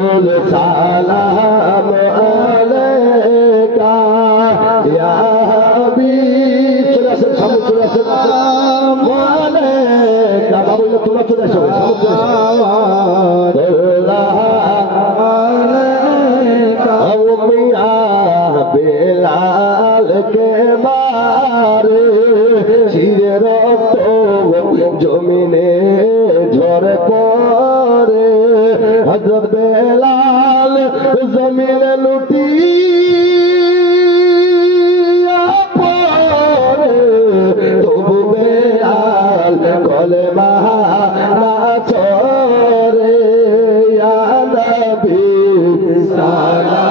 রসুল সালাম আলাইকা ইয়া হাবিব চলে আসেন সামনে চলে আসেন আলাইকা বাবু তোমরা চলে আসো বেলাল কে মারে শিরে রক্ত জমিনে ঝরে পড়ে হযরত বেলাল জমিনে লুটিয়া পড়ে তবু বেলাল কলেমা না ছড়ে ইয়া নবী সালাম